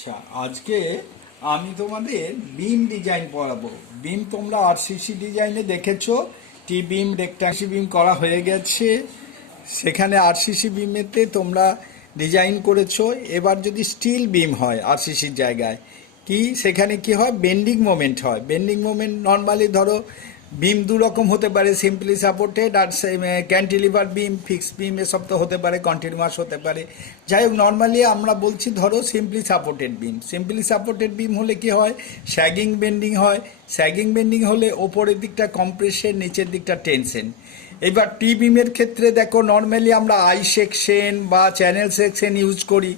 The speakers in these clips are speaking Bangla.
আচ্ছা, আজকে আমি তোমাদের বিম ডিজাইন পড়াবো। বিম তোমরা আরসিসি ডিজাইনে দেখেছো, টি বিম, রেক্টাঙ্গেল বিম করা হয়ে গেছে। সেখানে আরসিসি বিমেতে তোমরা ডিজাইন করেছো। এবার যদি স্টিল বিম হয় আরসিসির জায়গায়, কি সেখানে কি হয়, বেন্ডিং মোমেন্ট হয়। বেন্ডিং মোমেন্ট নর্মালি ধরো বিম দু রকম হতে পারে, সিম্পলি সাপোর্টেড আর ক্যান্টিলিভার বিম, ফিক্সড বিম, এসব তো হতে পারে, কন্টিনিউয়াস হতে পারে। যাই হোক, নর্মালি আমরা বলছি ধরো সিম্পলি সাপোর্টেড বিম। সিম্পলি সাপোর্টেড বিম হলে কি হয়, স্যাগিং বেন্ডিং হয়। স্যাগিং বেন্ডিং হলে ওপরের দিকটা কম্প্রেশন, নিচের দিকটা টেনশন। এবার টি বিমের ক্ষেত্রে দেখো নর্মালি আমরা আই সেকশন বা চ্যানেল সেকশন ইউজ করি।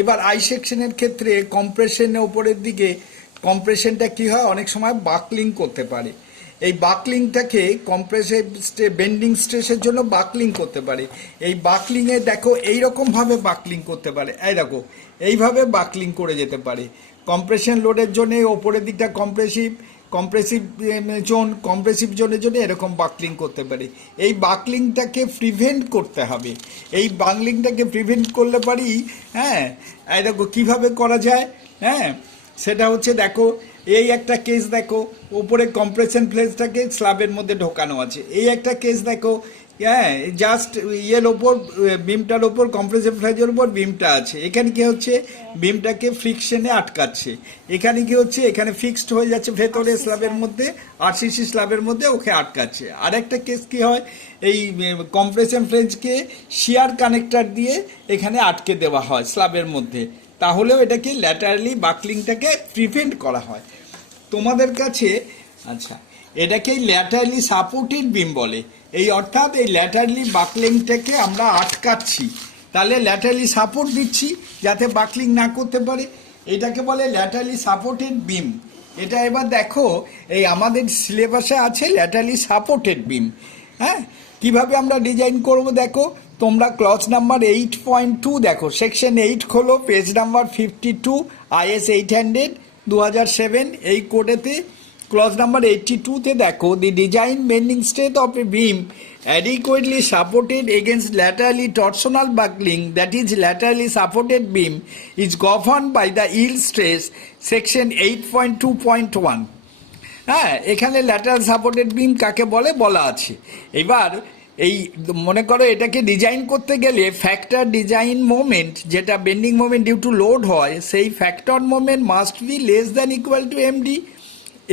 এবার আই সেকশনের ক্ষেত্রে কম্প্রেশনের ওপরের দিকে কম্প্রেশনটা কি হয়, অনেক সময় বাকলিং করতে পারে। এই বাকলিংটাকে কম্প্রেসিভ বেন্ডিং স্ট্রেসের জন্য বাকলিং করতে পারে। এই বাকলিংয়ে দেখো এইরকমভাবে বাকলিং করতে পারে, এই দেখো এইভাবে বাকলিং করে যেতে পারে। কম্প্রেশন লোডের জন্য ওপরের দিকটা কম্প্রেসিভ জোনের জন্য এরকম বাকলিং করতে পারে। এই বাকলিংটাকে প্রিভেন্ট করতে হবে। এই বাকলিংটাকে প্রিভেন্ট করলে পারি, হ্যাঁ, এই দেখো কীভাবে করা যায়। হ্যাঁ, সেটা হচ্ছে দেখো এই একটা কেস দেখো, ওপরে কম্প্রেশন প্লেটটাকে স্ল্যাবের মধ্যে ঢোকানো আছে। এই একটা কেস দেখো, হ্যাঁ, জাস্ট ইয়ের ওপর, বিমটার ওপর, কম্প্রেশন প্লেটের ওপর বিমটা আছে। এখানে কি হচ্ছে, বিমটাকে ফ্রিকশনে আটকাচ্ছে। এখানে কি হচ্ছে, এখানে ফিক্সড হয়ে যাচ্ছে ভেতরে স্ল্যাবের মধ্যে, আরসিসি স্ল্যাবের মধ্যে ওকে আটকাচ্ছে। আর একটা কেস কি হয়, এই কম্প্রেশন ফ্লেঞ্জকে শিয়ার কানেক্টর দিয়ে এখানে আটকে দেওয়া হয় স্ল্যাবের মধ্যে, তাহলেও এটাকে ল্যাটারালি বাকলিংটাকে প্রিভেন্ট করা হয় তোমাদের কাছে। আচ্ছা, এটাকে ল্যাটারালি সাপোর্টেড বিম বলে। এই অর্থাৎ এই ল্যাটারালি বাকলিংটাকে আমরা আটকাচ্ছি, তাহলে ল্যাটারালি সাপোর্ট দিচ্ছি যাতে বাকলিং না করতে পারে। এটাকে বলে ল্যাটারালি সাপোর্টেড বিম। এটা এবার দেখো এই আমাদের সিলেবাসে আছে ল্যাটারালি সাপোর্টেড বিম। হ্যাঁ, কিভাবে আমরা ডিজাইন করব দেখো, তোমরা ক্লজ নাম্বার 8.2 দেখো, সেকশন 8 খোলো, পেজ নাম্বার 52, IS 800/2007, এই কোডেতে ক্লজ নাম্বার 82-তে দেখো, the design bending strength of a beam adequately supported against laterally torsional buckling, that is laterally supported beam, is governed by the yield stress section 8.2.1. হ্যাঁ, এখানে ল্যাটারাল সাপোর্টেড বিম কাকে বলে বলা আছে। এবার এই মনে করো এটাকে ডিজাইন করতে গেলে ফ্যাক্টর ডিজাইন মোমেন্ট, যেটা bending moment due to load হয়, সেই factor moment must be less than equal to MD.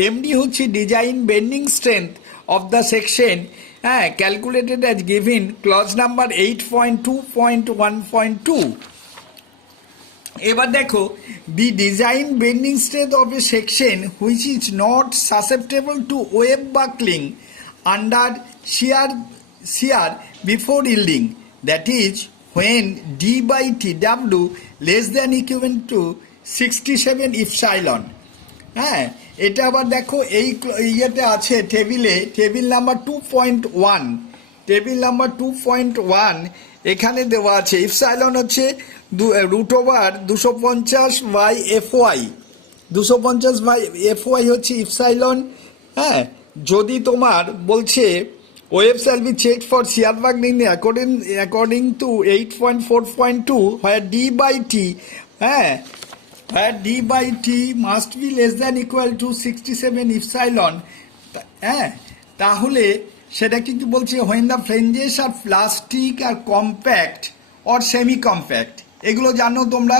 MD হচ্ছে design bending strength of the section, হ্যাঁ, calculated as given clause number 8.2.1.2। এবার দেখো, the design bending strength of a section which is not susceptible to web buckling under shear before yielding, that is when d/tw less than equivalent to 67 epsilon। হ্যাঁ, এটা আবার দেখো এই ইয়েতে আছে টেবিলে, টেবিল নাম্বার 2.1, টেবিল নাম্বার 2.1 এখানে দেওয়া আছে। ইপসাইলন হচ্ছে √250/FY, 250/FY হচ্ছে ইপসাইলন। হ্যাঁ, যদি তোমার বলছে waves shall be checked for shear buckling according to 8.4.2 where d/t, হ্যাঁ, where d/t must be less than equal to 67 epsilon। হ্যাঁ, তাহলে সেটা কিন্তু বলছে when the flanges are plastic আর কম্প্যাক্ট অর সেমি কম্প্যাক্ট। এগুলো জানো তোমরা,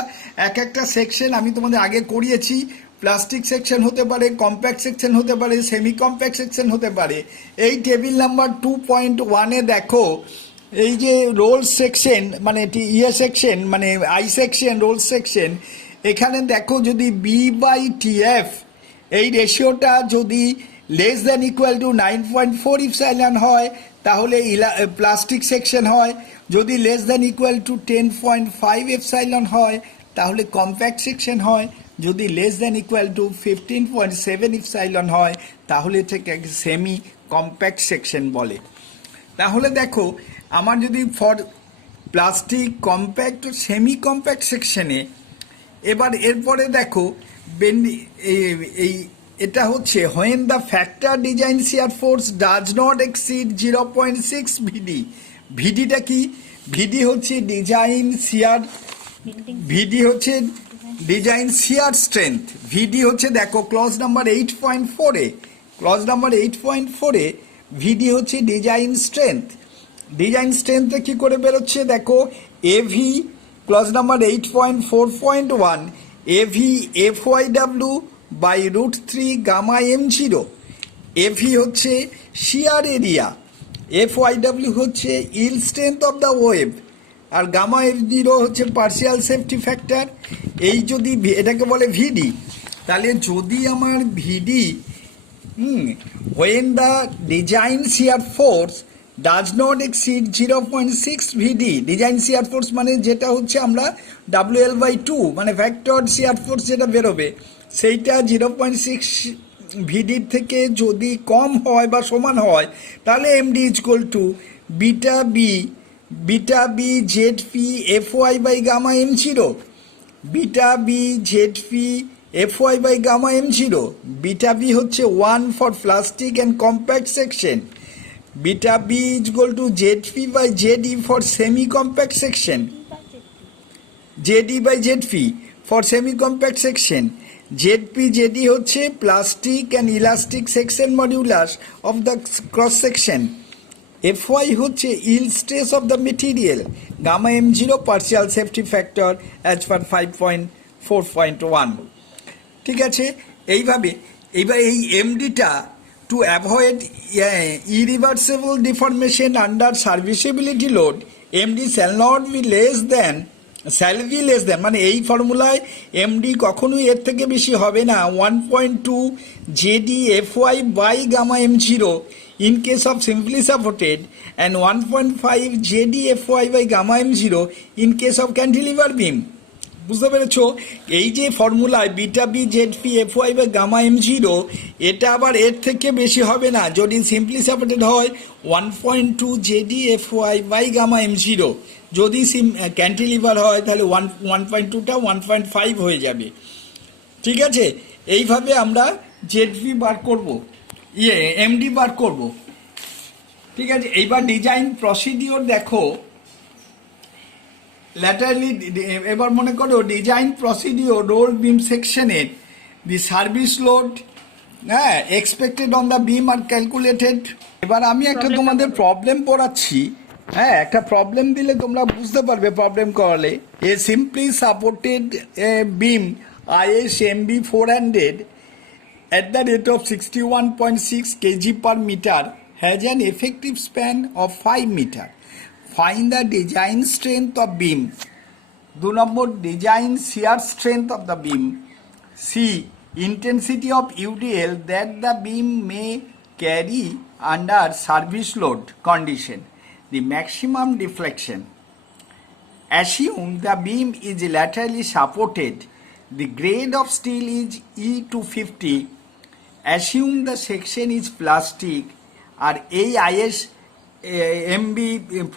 এক একটা সেকশন আমি তোমাদের আগে করিয়েছি। প্লাস্টিক সেকশন হতে পারে, কম্প্যাক্ট সেকশন হতে পারে, সেমি কম্প্যাক্ট সেকশন হতে পারে। এই টেবিল নাম্বার 2.1-এ দেখো এই যে রোল সেকশন, মানে সেকশন, মানে আই সেকশন, রোল সেকশন, এখানে দেখো যদি B/TF এই রেশিওটা যদি less than equal two 9.4 epsilon হয় তাহলে প্লাস্টিক সেকশন হয়। যদি less than equal two 10.5 epsilon হয় তাহলে কম্প্যাক্ট সেকশন হয়। যদি less than equal two 15.7 epsilon হয় তাহলে এটাকে সেমি কম্প্যাক্ট সেকশন বলে। তাহলে দেখো আমার যদি ফর প্লাস্টিক, কম্প্যাক্ট ও সেমি কম্প্যাক্ট সেকশনে, এবার এরপরে দেখো এই এটা হচ্ছে when the factor design shear force does not exceed 0.6 VD। ভিডিটা কি, ভিডি হচ্ছে ডিজাইন শিয়ার, ভিডি হচ্ছে ডিজাইন শিয়ার স্ট্রেংথ ভিডি হচ্ছে দেখো clause number 8.4 clause number 8.4 VD হচ্ছে ডিজাইন স্ট্রেংথ। ডিজাইন স্ট্রেংথে কি করে বেরোচ্ছে দেখো, AV clause number 8.4.1 AV F Y W by √3 gamma M0। AV হচ্ছে shear area, F Y W হচ্ছে yield strength of the web, আর গামা M0 হচ্ছে পার্শিয়াল সেফটি ফ্যাক্টর। এই যদি এটাকে বলে ভিডি, তাহলে যদি আমার ভিডি when the design shear force does not exceed 0.6 VD, design shear force মানে যেটা হচ্ছে আমরা WL/2 মানে ফ্যাক্টর শিয়ার ফোর্স যেটা বেরোবে সেইটা 0.6 ভিডির থেকে যদি কম হয় বা সমান হয়, তাহলে MD is equal to beta B Z P F Y by gamma M0। Beta B Z P F Y by gamma M0। Beta B হচ্ছে 1 for plastic and compact section, beta B is equal to Z P by Z E for semi compact section, Z E by Z P for semi compact section. Z P Z E হচ্ছে plastic and elastic section modulus of the cross section. F Y হচ্ছে yield stress of the material, gamma M0 partial safety factor as per 5.4.1। ঠিক আছে, এইবার এই এমডিটা to avoid irreversible deformation under serviceability load, MD shall be less than মানে এই ফর্মুলায় এমডি কখনোই এর থেকে বেশি হবে না 1.2 ZD F Y by gamma M0 in case of simply supported and 1.5 JDFY by gamma M0 in case of cantilever beam। বুঝতে পেরেছো? এই যে ফর্মুলায় beta B Z P F Y by gamma M0 এটা আবার এর থেকে বেশি হবে না যদি সিম্পলি সাপোর্টেড হয় 1.2 JDFY বাই গামা M0। যদি ক্যান্টিলিভার হয় তাহলে 1.2টা 1.5 হয়ে যাবে। ঠিক আছে, এইভাবে আমরা জেডপি বার করবো, এমডি বার করব। ঠিক আছে, এইবার ডিজাইন প্রসিডিওর দেখো ল্যাটারালি। এবার মনে করো ডিজাইন প্রসিডিওর রোল বিম সেকশনের the service load expected on the beam are calculated. এবার আমি একটা তোমাদের প্রবলেম পড়াচ্ছি, একটা প্রবলেম দিলে তোমরা বুঝতে পারবে প্রবলেম করালে। A simply supported beam ISMB 400 at the rate of 61.6 kg per meter has an effective span of 5 meter. Find the design strength of beam. 2 number, design shear strength of the beam. C, intensity of UDL that the beam may carry under service load condition. The maximum deflection. Assume the beam is laterally supported. The grade of steel is E250. Assume the section is plastic আর এই ISMB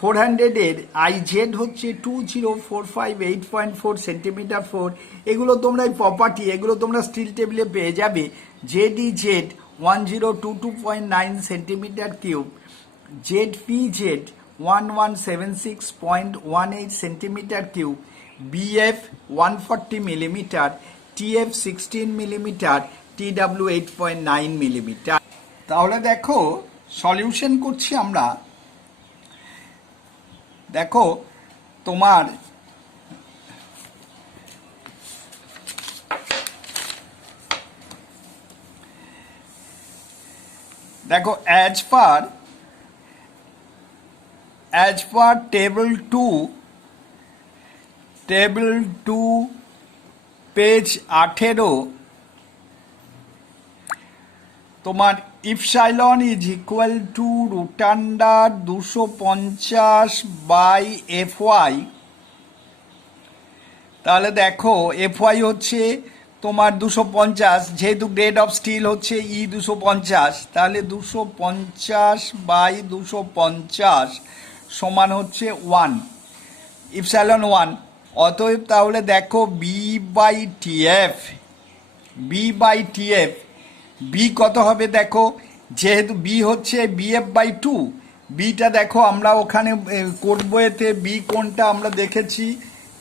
400 এর IZ হচ্ছে 2045 সেন্টিমিটার 4। এগুলো তোমরা এই প্রপার্টি এগুলো তোমরা স্টিল টেবিলে পেয়ে যাবে। ZEZ 1022.9 centimetre cube, ZPZ 1176.18 centimetre cube, BF 140 millimetre, TF 16 millimetre, TW 8.9 millimetre. তাহলে দেখো সলিউশন করছি আমরা। দেখো তোমার দেখো অ্যাজ পার টেবল 2 পেজ 18 তোমার epsilon is equal to √250 by FY। তাহলে দেখো FY হচ্ছে তোমার 250, যেহেতু গ্রেড অফ স্টিল হচ্ছে E250, তাহলে 250 বাই 250 সমান হচ্ছে 1 ইপসাইলন 1। অতএব তাহলে দেখো বি কত হবে দেখো, যেহেতু বি হচ্ছে BF/2, বিটা দেখো আমরা ওখানে কোড বইয়েতে বি কোনটা আমরা দেখেছি,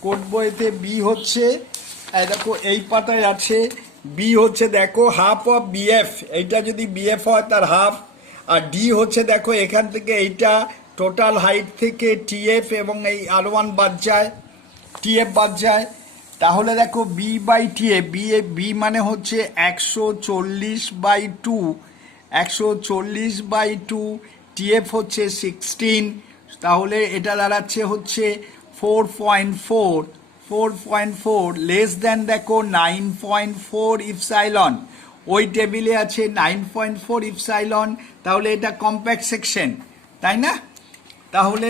কোড বইয়েতে বি হচ্ছে এই দেখো এই পাতায় আছে বি হচ্ছে দেখো হাফ অফ বিএফ, এইটা যদি বিএফ হয় তার হাফ। আর ডি হচ্ছে দেখো এখান থেকে এইটা টোটাল হাইট থেকে টিএফ এবং এই আর1 বাদ যায়, টিএফ বাদ যায়। তাহলে দেখো বি বাই টিএফ, বি মানে হচ্ছে 140/2, 140/2, টিএফ হচ্ছে 16, তাহলে এটা দাঁড়াচ্ছে হচ্ছে 4.4, 4.4 লেস দেন দেখো 9.4 ইপসাইলন, ওই টেবিলে আছে 9.4 ইপসাইলন, তাহলে এটা কম্প্যাক্ট সেকশন, তাই না? তাহলে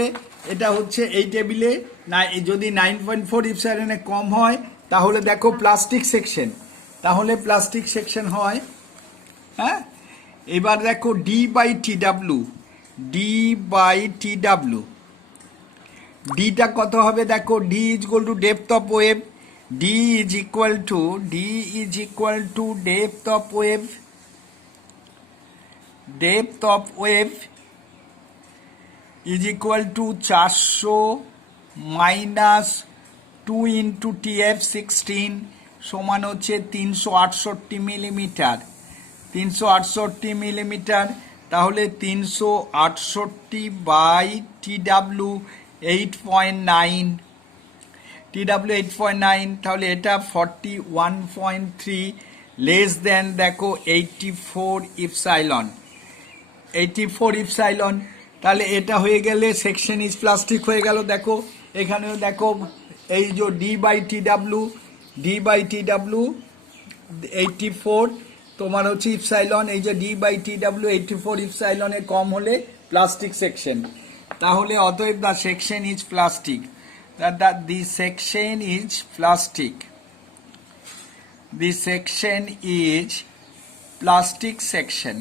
এটা হচ্ছে এই টেবিলে না, যদি 9.4 ইপসাইলনে কম হয় তাহলে দেখো প্লাস্টিক সেকশন, তাহলে প্লাস্টিক সেকশন হয়। হ্যাঁ, এবার দেখো D by T W, D by T W, ডিটা কত হবে দেখো, D is equal to depth of web, D is equal to depth of web, depth of web is equal to 400 minus 2 into TF 16 সমান হচ্ছে 368 মিলিমিটার, 368 মিলিমিটার। তাহলে 368 by T W 8.9, T W 8.9, তাহলে এটা 41.3 লেস দেন দেখো 84 ইপসাইলন, 84 ইপসাইলন। তাহলে এটা হয়ে গেলে সেকশন ইজ প্লাস্টিক হয়ে গেল। দেখো এখানেও দেখো এই যে D by T W, D by T W 84 তোমার হচ্ছে ইপসাইলন, এই যে ডি বাই টি ডাব্লু 84 ইপসাইলনে কম হলে প্লাস্টিক সেকশন, তাহলে অতএব the section is plastic, the section is plastic, the section is plastic section,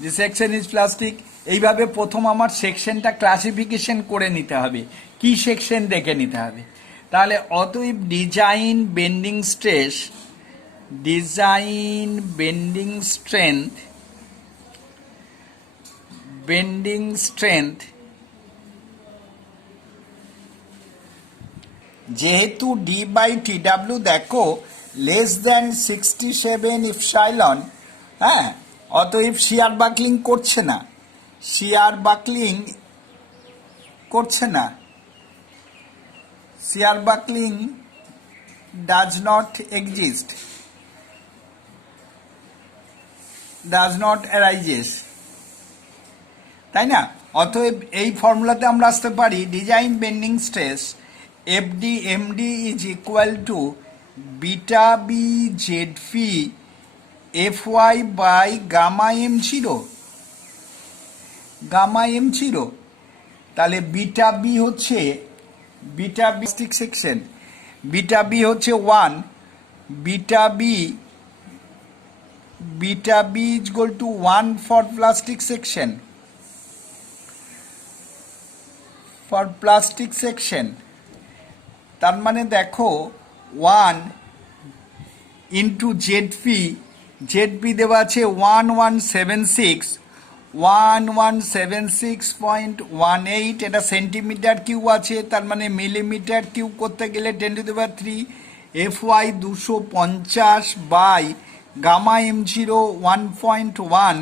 the section is plastic. এইভাবে প্রথম আমার সেকশনটা ক্লাসিফিকেশন করে নিতে হবে, কি সেকশন দেখে নিতে হবে। তাহলে অতএব design bending stress, design bending strength, bending strength, যেহেতু ডি বাই টি ডাব্লু দেখো লেস দেন 67 ইপসাইলন, হ্যাঁ, অতএব শিয়ার বাকলিং করছে না, শিয়ার বাকলিং করছে না, shear buckling does not exist, does not arises, তাই না? অতএব এই ফর্মুলাতে আমরা আসতে পারি design bending stress FD MD is equal to beta B Z P F Y by gamma M zero, gamma M zero. তাহলে বিটা বি হচ্ছে, beta B section, beta B হচ্ছে 1, beta B, beta B is equal to 1 for plastic section, for plastic section. তার মানে দেখো 1 into Z P, Z P দেওয়া আছে 1176.18, এটা সেন্টিমিটার কিউব আছে, তার মানে মিলিমিটার কিউব করতে গেলে 10⁻³ F Y 250 by gamma M zero 1.1,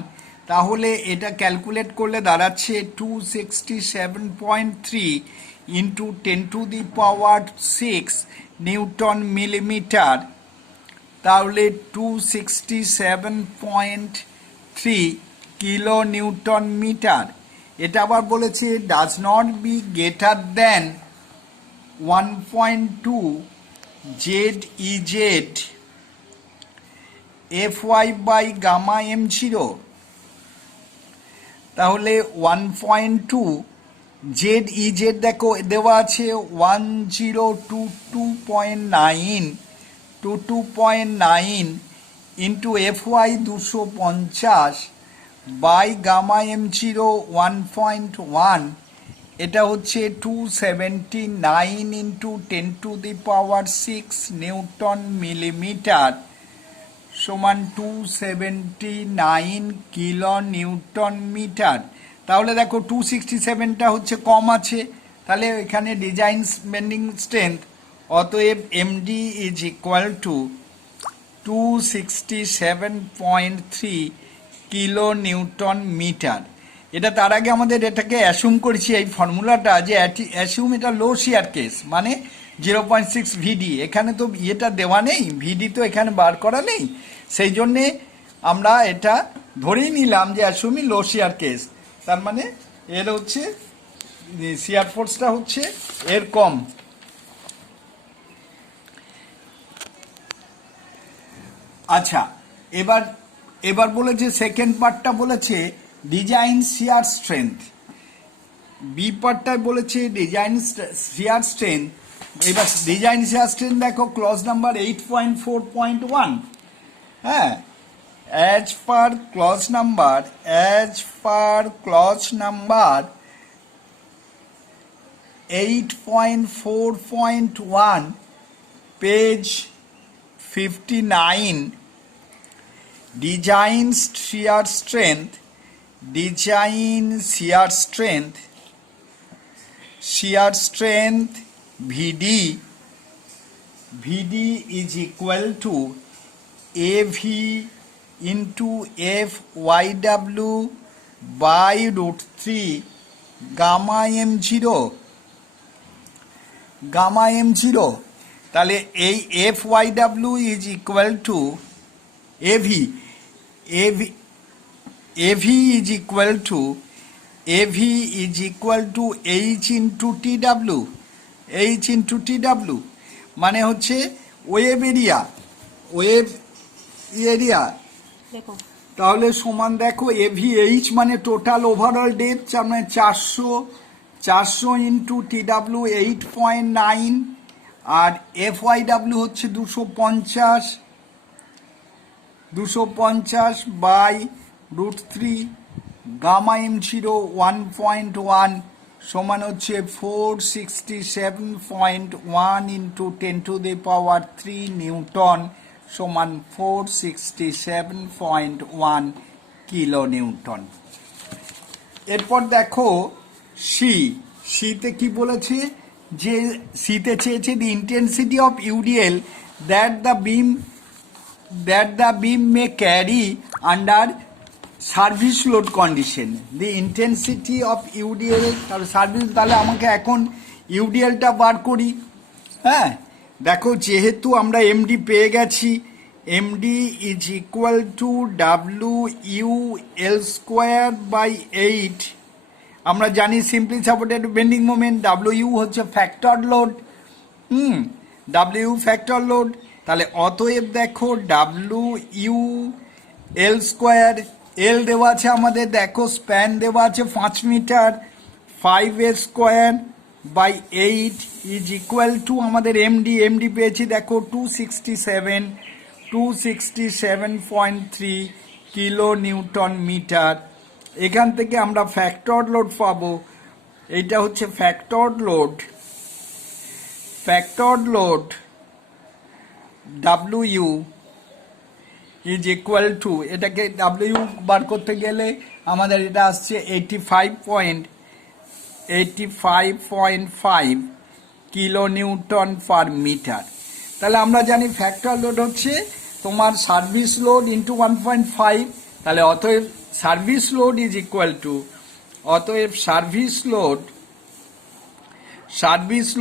তাহলে এটা ক্যালকুলেট করলে দাঁড়াচ্ছে 267.3 ইন্টু 10⁶ নিউটন মিলিমিটার, তাহলে 267.3 কিলো নিউটন মিটার। এটা আবার বলেছে does not be greater than 1.2 Z EZ F Y by gamma M zero, তাহলে 1.2 জেড ইজেড দেখো দেওয়া আছে 1022.9 into F Y 250 by gamma M zero 1.1, এটা হচ্ছে 279 ইন্টু 10⁶ নিউটন মিলিমিটার সমান 279 কিলো নিউটন মিটার। তাহলে দেখো 267টা হচ্ছে কম আছে, তাহলে এখানে ডিজাইন বেন্ডিং স্ট্রেংথ অতএব MD is equal to 267.3 kilo newton metre. এটা তার আগে আমাদের এটাকে অ্যাসিউম করেছি এই ফর্মুলাটা, যে অ্যাসিউম এটা লো শিয়ার কেস, মানে 0.6 ভিডি। এখানে তো এটা দেওয়া নেই, ভিডি তো এখানে বার করা নেই, সেই জন্যে আমরা এটা ধরেই নিলাম যে অ্যাসিউমি লো শিয়ার কেস। তার মানে এর হচ্ছে শিয়ার ফোর্সটা হচ্ছে এর কম। আচ্ছা, এবার এবার বলেছে সেকেন্ড পার্টটা বলেছে ডিজাইন শিয়ার স্ট্রেংথ। বি পার্টটায় বলেছে ডিজাইন শিয়ার স্ট্রেংথ। এবার ডিজাইন শিয়ার স্ট্রেংথ দেখো ক্লজ নাম্বার 8.4.1। হ্যাঁ, as per clause number 8.4.1 page 59, design shear strength VD is equal to AV into FYW by root 3 gamma m0। তাহলে এই FYW is equal to AV is equal to H into TW। মানে হচ্ছে ওয়েভ এরিয়া তাহলে সমান দেখো এভিএইচ মানে টোটাল ওভারঅল ডেপথ, মানে 400 ইন্টু TW 8.9, আর FYW হচ্ছে 250 বাই রুট 3 গামা m0 1.1 সমান হচ্ছে 467.1 ইন্টু 10⁻³ নিউটন সমান 467.1 কিলো নিউটন। এরপর দেখো সিতে কি বলেছে, যে সিতে চেয়েছে the intensity of UDL that the beam may carry under service load condition. The intensity of UDL service, তাহলে আমাকে এখন ইউডিএলটা বার করি। হ্যাঁ, দেখো যেহেতু আমরা এমডি পেয়ে গেছি, MD is equal two WU/L²/8। আমরা জানি simply supported bending moment, WU হচ্ছে factor load. WU factor load. তাহলে অতএব দেখো WU/L², এল দেওয়া আছে আমাদের, দেখো স্প্যান দেওয়া আছে 5 metre, 5a² is equal to আমাদের এমডি পেয়েছি দেখো 267.3 কিলো নিউটন মিটার। এখান থেকে আমরা ফ্যাক্টর লোড পাবো, এইটা হচ্ছে factor load WU is equal two, এটাকে WU বার করতে গেলে আমাদের এটা আসছে 85.5 কিলো নিউটন পার মিটার। তাহলে আমরা জানি ফ্যাক্টর লোড হচ্ছে তোমার সার্ভিস লোড ইন্টু 1.5। তাহলে অতএব service load is equal to, অতএব service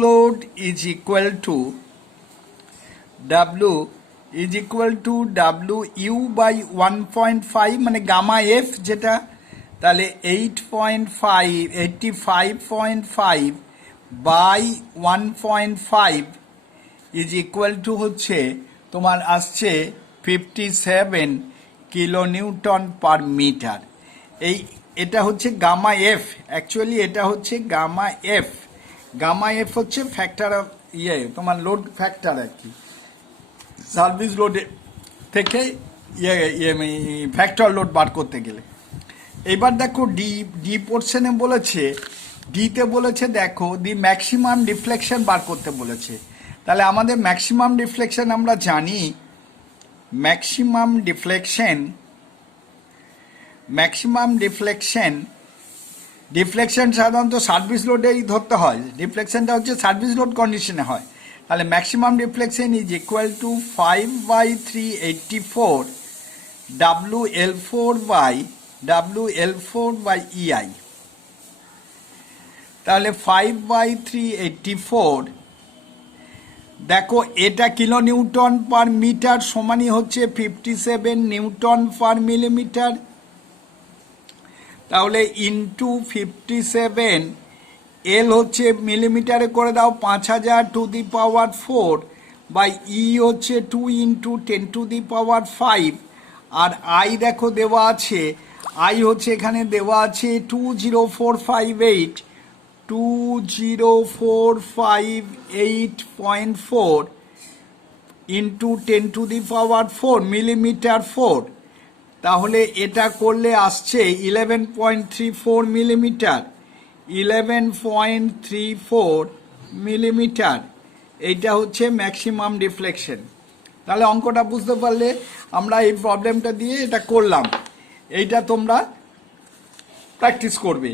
load is equal to W is equal to WU/1.5 মানে গামা এফ যেটা। তাহলে 85.5 বাই 1.5 ইজ ইকুয়াল টু হচ্ছে তোমার আসছে 57 কিলো নিউটন পার মিটার। এটা হচ্ছে গামা এফ, অ্যাকচুয়ালি এটা হচ্ছে গামা এফ হচ্ছে ফ্যাক্টর অফ তোমার লোড ফ্যাক্টর আর কি, সার্ভিস লোড থেকে ফ্যাক্টর লোড বার করতে গেলে। এবার দেখো ডি পোর্শনে বলেছে, ডিতে বলেছে দেখো দি ম্যাক্সিমাম ডিফ্লেকশন বার করতে বলেছে। তাহলে আমাদের ম্যাক্সিমাম ডিফ্লেকশন আমরা জানি, ম্যাক্সিমাম ডিফ্লেকশন সাধারণত সার্ভিস লোডেই ধরতে হয়। ডিফ্লেকশনটা হচ্ছে সার্ভিস লোড কন্ডিশনে হয়। তাহলে maximum reflection is equal two 5/384 WL4/EI। তাহলে 5/384, দেখো এটা কিলো নিউটন পার মিটার সমানই হচ্ছে 57 নিউটন পার মিলিমিটার। তাহলে ইন্টু 57, এল হচ্ছে মিলিমিটারে করে দাও 5000⁴, বাই ই হচ্ছে 2 × 10⁵, আর আই দেখো দেওয়া আছে, আই হচ্ছে এখানে দেওয়া আছে 20458.4 ইন্টু 10⁴ মিলিমিটার 4। তাহলে এটা করলে আসছে 11.34 মিলিমিটার, 11.34 মিলিমিটার। এইটা হচ্ছে ম্যাক্সিমাম রিফ্লেকশন। তাহলে অঙ্কটা বুঝতে পারলে, আমরা এই প্রবলেমটা দিয়ে এটা করলাম, এইটা তোমরা প্র্যাকটিস করবে।